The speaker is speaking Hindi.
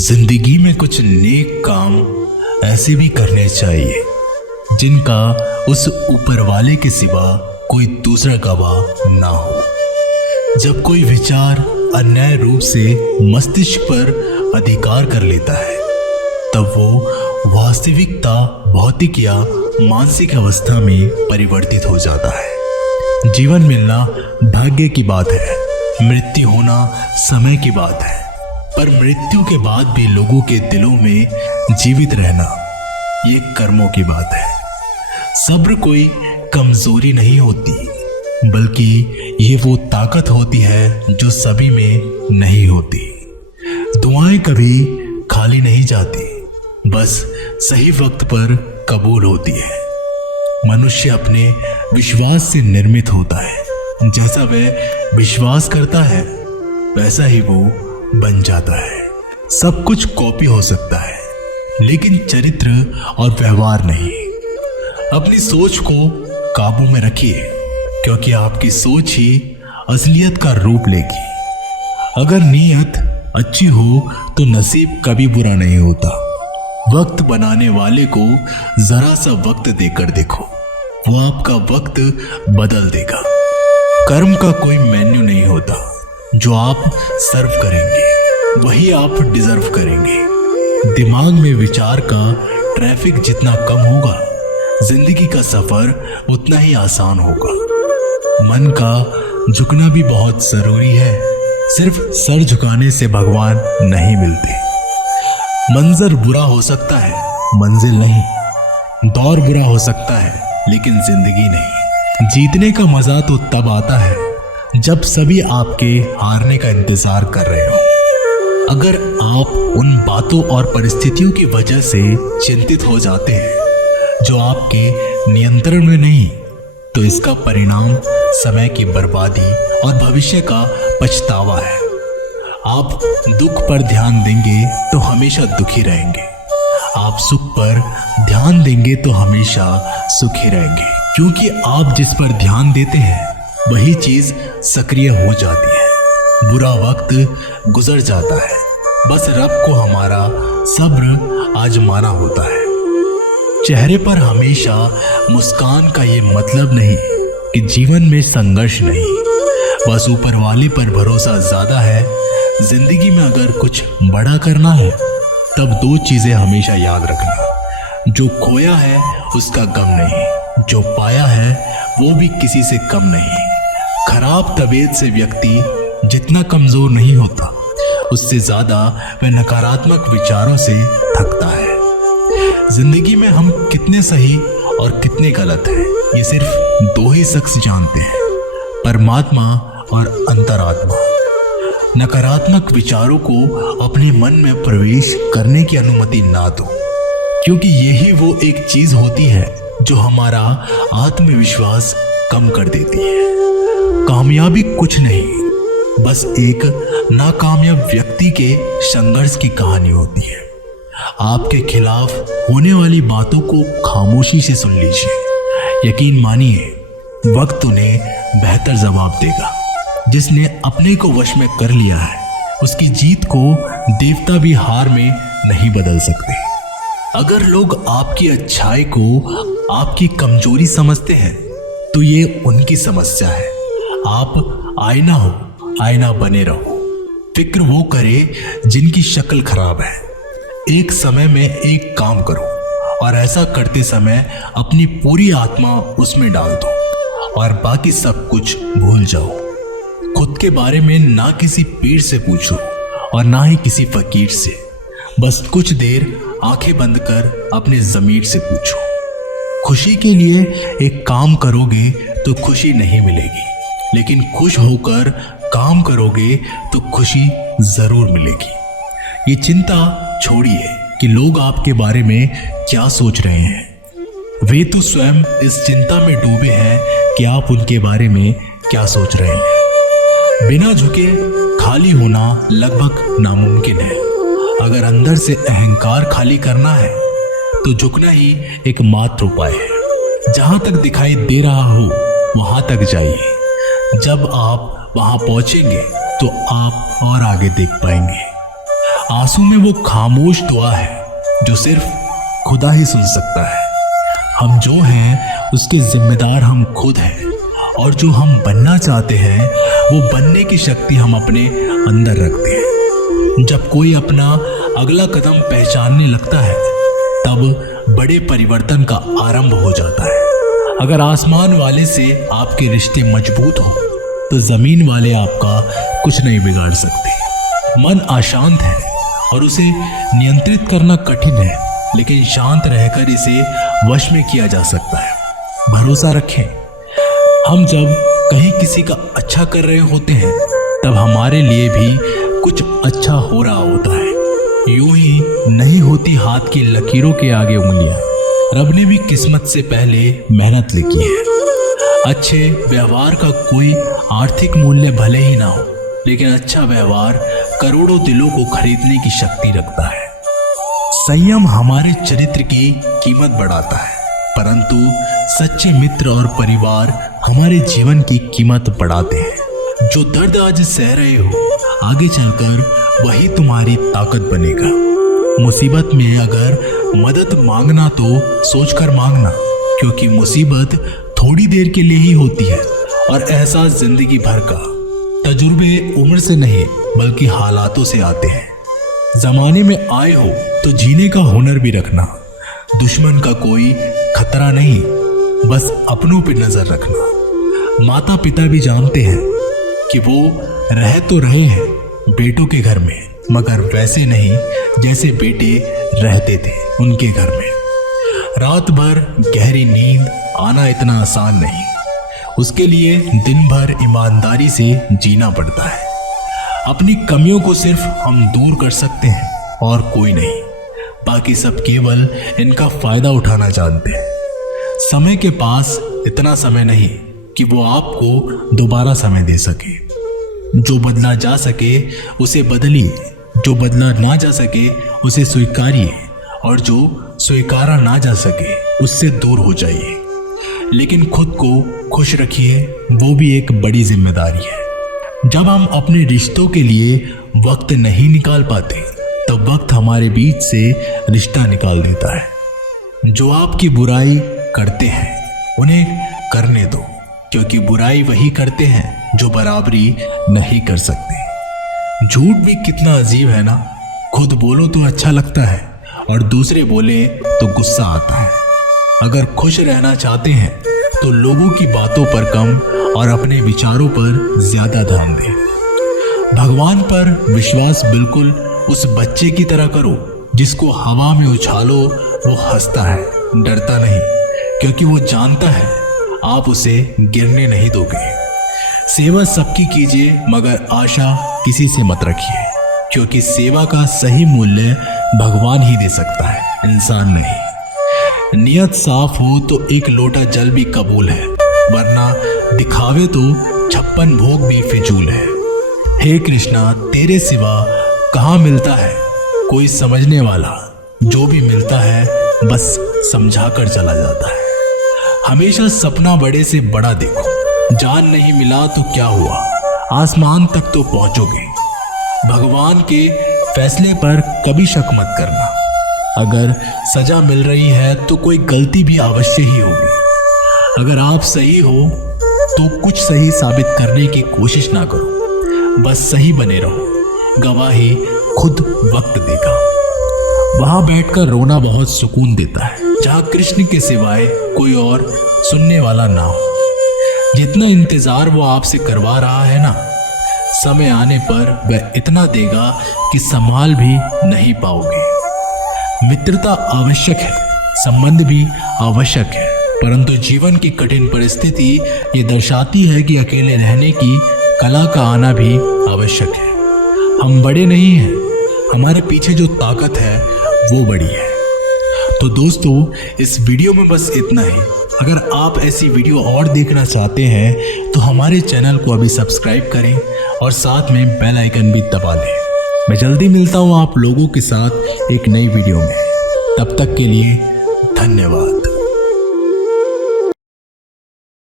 जिंदगी में कुछ नेक काम ऐसे भी करने चाहिए जिनका उस ऊपर वाले के सिवा कोई दूसरा गवाह ना हो। जब कोई विचार अन्याय रूप से मस्तिष्क पर अधिकार कर लेता है तब वो वास्तविकता भौतिक या मानसिक अवस्था में परिवर्तित हो जाता है। जीवन मिलना भाग्य की बात है, मृत्यु होना समय की बात है, पर मृत्यु के बाद भी लोगों के दिलों में जीवित रहना ये कर्मों की बात है। सब्र कोई कमजोरी नहीं होती, बल्कि ये वो ताकत होती है जो सभी में नहीं होती। दुआएं कभी खाली नहीं जाती, बस सही वक्त पर कबूल होती है। मनुष्य अपने विश्वास से निर्मित होता है, जैसा वह विश्वास करता है वैसा ही वो बन जाता है। सब कुछ कॉपी हो सकता है, लेकिन चरित्र और व्यवहार नहीं। अपनी सोच को काबू में रखिए, क्योंकि आपकी सोच ही असलियत का रूप लेगी। अगर नीयत अच्छी हो तो नसीब कभी बुरा नहीं होता। वक्त बनाने वाले को जरा सा वक्त देकर देखो, वो आपका वक्त बदल देगा। कर्म का कोई मेन्यू नहीं होता, जो आप सर्व करेंगे वही आप डिजर्व करेंगे। दिमाग में विचार का ट्रैफिक जितना कम होगा, जिंदगी का सफर उतना ही आसान होगा। मन का झुकना भी बहुत जरूरी है, सिर्फ सर झुकाने से भगवान नहीं मिलते। मंजर बुरा हो सकता है, मंजिल नहीं। दौर बुरा हो सकता है, लेकिन जिंदगी नहीं। जीतने का मजा तो तब आता है जब सभी आपके हारने का इंतजार कर रहे हो। अगर आप उन बातों और परिस्थितियों की वजह से चिंतित हो जाते हैं जो आपके नियंत्रण में नहीं, तो इसका परिणाम समय की बर्बादी और भविष्य का पछतावा है। आप दुख पर ध्यान देंगे तो हमेशा दुखी रहेंगे, आप सुख पर ध्यान देंगे तो हमेशा सुखी रहेंगे, क्योंकि आप जिस पर ध्यान देते हैं वही चीज सक्रिय हो जाती है। बुरा वक्त गुजर जाता है, बस रब को हमारा सब्र आजमाना होता है। चेहरे पर हमेशा मुस्कान का ये मतलब नहीं कि जीवन में संघर्ष नहीं, बस ऊपर वाले पर भरोसा ज्यादा है। जिंदगी में अगर कुछ बड़ा करना है तब दो चीजें हमेशा याद रखना, जो खोया है उसका गम नहीं, जो पाया है वो भी किसी से कम नहीं। खराब तबीयत से व्यक्ति जितना कमजोर नहीं होता, उससे ज्यादा वह नकारात्मक विचारों से थकता है। जिंदगी में हम कितने सही और कितने गलत हैं, ये सिर्फ दो ही शख्स जानते हैं, परमात्मा और अंतरात्मा। नकारात्मक विचारों को अपने मन में प्रवेश करने की अनुमति ना दो, क्योंकि यही वो एक चीज होती है जो हमारा आत्मविश्वास कम कर देती है। कामयाबी कुछ नहीं, बस एक नाकामयाब व्यक्ति के संघर्ष की कहानी होती है। आपके खिलाफ होने वाली बातों को खामोशी से सुन लीजिए। यकीन मानिए, वक्त उन्हें बेहतर जवाब देगा। जिसने अपने को वश में कर लिया है, उसकी जीत को देवता भी हार में नहीं बदल सकते। अगर लोग आपकी अच्छाई को आपकी कमजोरी समझते हैं तो ये उनकी समस्या है। आप आईना हो, आईना बने रहो। फिक्र वो करे जिनकी शक्ल खराब है। एक समय में एक काम करो, और ऐसा करते समय अपनी पूरी आत्मा उसमें डाल दो और बाकी सब कुछ भूल जाओ। खुद के बारे में ना किसी पीर से पूछो और ना ही किसी फकीर से। बस कुछ देर आंखें बंद कर अपने ज़मीर से पूछो। खुशी के लिए एक काम करोगे तो खुशी नहीं मिलेगी, लेकिन खुश होकर काम करोगे तो खुशी जरूर मिलेगी। ये चिंता छोड़िए कि लोग आपके बारे में क्या सोच रहे हैं। वे तो स्वयं इस चिंता में डूबे हैं कि आप उनके बारे में क्या सोच रहे हैं। बिना झुके खाली होना लगभग नामुमकिन है। अगर अंदर से अहंकार खाली करना है तो झुकना ही एकमात्र उपाय है। जहां तक दिखाई दे रहा हो वहां तक जाइए। जब आप वहां पहुंचेंगे तो आप और आगे देख पाएंगे। आंसू में वो खामोश दुआ है जो सिर्फ खुदा ही सुन सकता है। हम जो हैं उसके जिम्मेदार हम खुद हैं, और जो हम बनना चाहते हैं वो बनने की शक्ति हम अपने अंदर रखते हैं। जब कोई अपना अगला कदम पहचानने लगता है तब बड़े परिवर्तन का आरंभ हो जाता है। अगर आसमान वाले से आपके रिश्ते मजबूत हो तो जमीन वाले आपका कुछ नहीं बिगाड़ सकते। मन अशांत है और उसे नियंत्रित करना कठिन है, लेकिन शांत रहकर इसे वश में किया जा सकता है। भरोसा रखें, हम जब कहीं किसी का अच्छा कर रहे होते हैं तब हमारे लिए भी कुछ अच्छा हो रहा होता है। यूं ही नहीं होती हाथ की लकीरों के आगे उंगलियां। रब ने भी किस्मत से पहले मेहनत लिखी है। अच्छे व्यवहार का कोई आर्थिक मूल्य भले ही ना हो, लेकिन अच्छा व्यवहार करोड़ों दिलों को खरीदने की शक्ति रखता है। संयम हमारे चरित्र की कीमत बढ़ाता है, परंतु सच्चे मित्र और परिवार हमारे जीवन की कीमत बढ़ाते हैं। जो दर्द आज सह रहे हो, आगे चलकर वही तुम्हारी ताकत बनेगा। मुसीबत में अगर मदद मांगना तो सोचकर मांगना, क्योंकि मुसीबत थोड़ी देर के लिए ही होती है और एहसास जिंदगी भर का। तजुर्बे उम्र से नहीं बल्कि हालातों से आते हैं। जमाने में आए हो तो जीने का हुनर भी रखना। दुश्मन का कोई खतरा नहीं, बस अपनों पे नजर रखना। माता पिता भी जानते हैं कि वो रह तो रहे हैं बेटों के घर में, मगर वैसे नहीं जैसे बेटे रहते थे उनके घर में। रात भर गहरी नींद आना इतना आसान नहीं, उसके लिए दिन भर ईमानदारी से जीना पड़ता है। अपनी कमियों को सिर्फ हम दूर कर सकते हैं और कोई नहीं। बाकी सब केवल इनका फायदा उठाना जानते हैं। समय के पास इतना समय नहीं कि वो आपको दोबारा समय दे सके। जो बदला जा सके उसे बदलिए, जो बदला ना जा सके उसे स्वीकारिए, और जो स्वीकारा ना जा सके उससे दूर हो जाइए। लेकिन खुद को खुश रखिए, वो भी एक बड़ी जिम्मेदारी है। जब हम अपने रिश्तों के लिए वक्त नहीं निकाल पाते तब वक्त हमारे बीच से रिश्ता निकाल देता है। जो आपकी बुराई करते हैं उन्हें करने दो, क्योंकि बुराई वही करते हैं जो बराबरी नहीं कर सकते। झूठ भी कितना अजीब है ना। खुद बोलो तो अच्छा लगता है और दूसरे बोले तो गुस्सा आता है। अगर खुश रहना चाहते हैं तो लोगों की बातों पर कम और अपने विचारों पर ज्यादा ध्यान दें। भगवान पर विश्वास बिल्कुल उस बच्चे की तरह करो जिसको हवा में उछालो वो हंसता है, डरता नहीं, क्योंकि वो जानता है आप उसे गिरने नहीं दोगे। सेवा सबकी कीजिए, मगर आशा किसी से मत रखिए, क्योंकि सेवा का सही मूल्य भगवान ही दे सकता है, इंसान नहीं। नियत साफ हो तो एक लोटा जल भी कबूल है, वरना दिखावे तो 56 भोग भी फिजूल है। हे कृष्णा, तेरे सिवा कहाँ मिलता है कोई समझने वाला। जो भी मिलता है बस समझा कर चला जाता है। हमेशा सपना बड़े से बड़ा देखो। जान नहीं मिला तो क्या हुआ, आसमान तक तो पहुंचोगे। भगवान के फैसले पर कभी शक मत करना। अगर सजा मिल रही है तो कोई गलती भी अवश्य ही होगी। अगर आप सही हो तो कुछ सही साबित करने की कोशिश ना करो, बस सही बने रहो। गवाही खुद वक्त देगा। वहां बैठकर रोना बहुत सुकून देता है, जहां कृष्ण के सिवाय कोई और सुनने वाला ना हो। जितना इंतजार वो आपसे करवा रहा है ना, समय आने पर वह इतना देगा कि संभाल भी नहीं पाओगे। मित्रता आवश्यक है, संबंध भी आवश्यक है, परंतु जीवन की कठिन परिस्थिति ये दर्शाती है कि अकेले रहने की कला का आना भी आवश्यक है। हम बड़े नहीं हैं, हमारे पीछे जो ताकत है वो बड़ी है। तो दोस्तों, इस वीडियो में बस इतना ही। अगर आप ऐसी वीडियो और देखना चाहते हैं तो हमारे चैनल को अभी सब्सक्राइब करें और साथ में बेल आइकन भी दबा दें। मैं जल्दी मिलता हूँ आप लोगों के साथ एक नई वीडियो में। तब तक के लिए धन्यवाद।